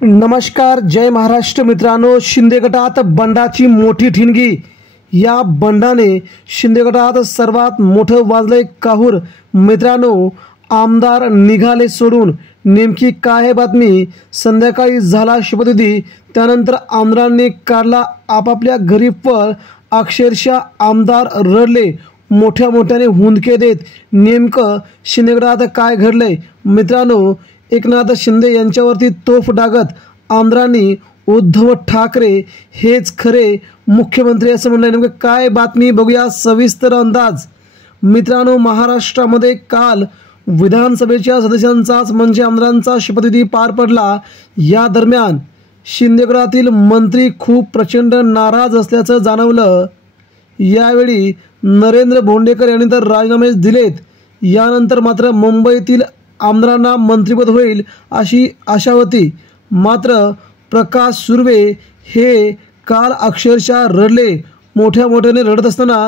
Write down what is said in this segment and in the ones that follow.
नमस्कार, जय महाराष्ट्र मित्रांनो। शिंदे गटात बंडाची मोठी ठिणगी। या बंडाने शिंदे गटात सर्वात मोठं वाजलंय काहूर। मित्रांनो, आमदार निघाले सोडून। नेमकी काय आहे बातमी? संध्याकाळी झाला शपथविधी, त्यानंतर आमदारांनी काढला आपापल्या घरी पळ। अक्षरशः आमदार रडले, मोठ्या मोठ्याने हुंदके देत। नेमकं शिंदे गटात काय घडलंय? मित्रांनो, एकनाथ शिंदे यांच्यावरती तोफ डागत आमदारांनी उद्धव ठाकरे हेच खरे मुख्यमंत्री असं म्हणलं। नेमकं काय बातमी बघूया सविस्तर अंदाज। मित्रांनो, महाराष्ट्रामध्ये काल विधानसभेच्या सदस्यांचाच म्हणजे आमदारांचा शपथविधी पार पडला। या दरम्यान शिंदे गटातील मंत्री खूप प्रचंड नाराज असल्याचं जाणवलं। यावेळी नरेंद्र भोंडेकर यांनी तर राजीनामे दिलेत। यानंतर मात्र मुंबईतील आमदारांना मंत्रिपद होईल अशी आशा होती। मात्र प्रकाश सुर्वे हे काल अक्षरशः रडले। मोठ्या मोठ्याने रडत असताना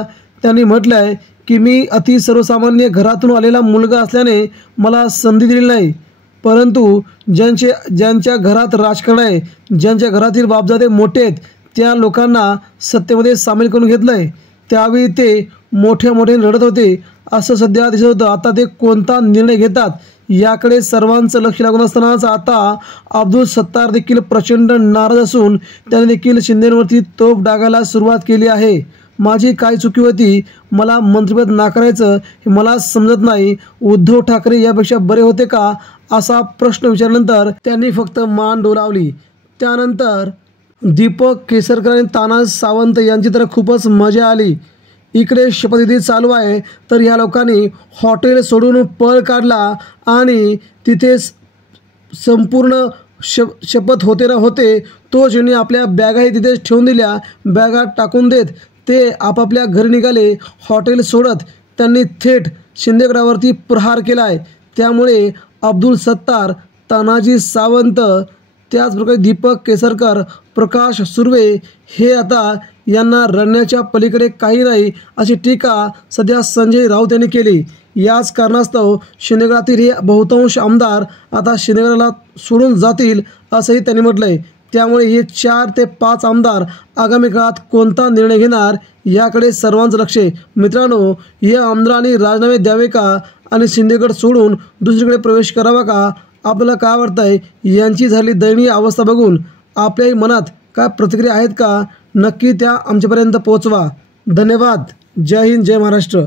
त्यांनी म्हटलंय की मी अति सर्वसामान्य घरातून आलेला मुलगा असल्याने मला संधी दिली नाही, परंतु ज्यांच्या घरात राजकारण आहे, ज्यांच्या घरातील बापजादे मोठे आहेत, त्या लोकांना सत्तेमध्ये सामील करून घेतलंय। त्यावेळी ते मोठ्या मोठ्याने रडत होते असं सध्या दिसत होतं। आता ते कोणता निर्णय घेतात याकडे सर्वांचं लक्ष लागून असतानाच आता अब्दुल सत्तार देखील प्रचंड नाराज असून त्याने देखील शिंदेंवरती तोफ डागायला सुरुवात केली आहे। माझी काय चुकी होती? मला मंत्रिपद नाकारायचं हे मला समजत नाही। उद्धव ठाकरे यापेक्षा बरे होते का? असा प्रश्न विचारल्यानंतर त्यांनी फक्त मान डोलावली। त्यानंतर दीपक केसरकर आणि तानाजी सावंत यांची तर खूपच मजा आली। इकडे शपथविधी चालू आहे तर या लोकांनी हॉटेल सोडून पळ काढला आणि तिथे संपूर्ण शपथ होते ना होते तो ज्यांनी आपल्या बॅगाही तिथे ठेवून दिल्या, बॅगा टाकून देत ते आपापल्या घरी निघाले। हॉटेल सोडत त्यांनी थेट शिंदे गटावरती प्रहार केला आहे। त्यामुळे अब्दुल सत्तार, तानाजी सावंत, त्याचप्रकारे दीपक केसरकर, प्रकाश सुर्वे हे आता यांना रडण्याच्या पलीकडे काही नाही अशी टीका सध्या संजय राऊत यांनी केली। याच कारणास्तव शिंदे गटातील हे बहुतांश आमदार आता शिंदे गटाला सोडून जातील असंही त्यांनी म्हटलंय। त्यामुळे हे 4 ते 5 आमदार आगामी काळात कोणता निर्णय घेणार याकडे सर्वांचं लक्ष आहे। मित्रांनो, या आमदारांनी राजीनामे द्यावे का आणि शिंदे गट सोडून दुसरीकडे प्रवेश करावा का? आपल्याला काय वाटतंय? यांची झाली दयनीय अवस्था बघून आपल्याही मनात काय प्रतिक्रिया आहेत का? नक्की त्या आमच्यापर्यंत पोहोचवा। धन्यवाद। जय हिंद, जय महाराष्ट्र।